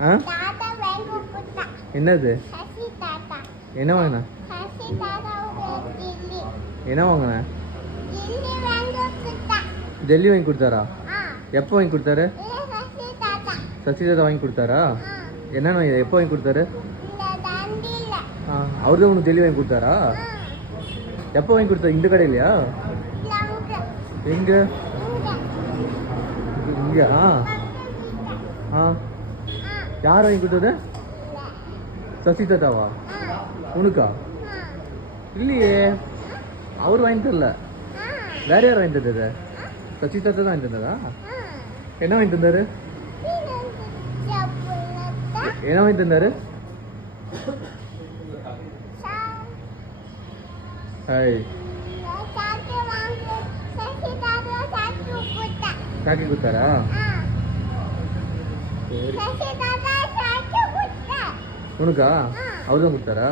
ஆ என்னது என்ன வாங்கின என்ன வாங்கின ஜெல்லி வாங்கி கொடுத்தாரா எப்போ வாங்கி கொடுத்தாரு சசி தாத்தா வாங்கி கொடுத்தாரா என்னென்ன எப்போ வாங்கி கொடுத்தாரு அவர் தான் உனக்கு ஜெல்லி வாங்கி கொடுத்தாரா எப்போ வாங்கி கொடுத்தாரு இந்த கடையிலையா எங்க இங்க யார் வாங்கி கொடுத்தது சசி தாத்தாவா உனக்கா இல்லையே அவர் வாங்கி தரல வேற யார் வாங்கி தந்தது சசி தாத்தா தான் வாங்கி தந்ததா என்ன வாங்கி தந்தாரு என்ன வாங்கி தந்தாரு ஹாய் சாக்கி கொடுத்தாரா உனக்கா அவர் தான் கொடுத்தாரா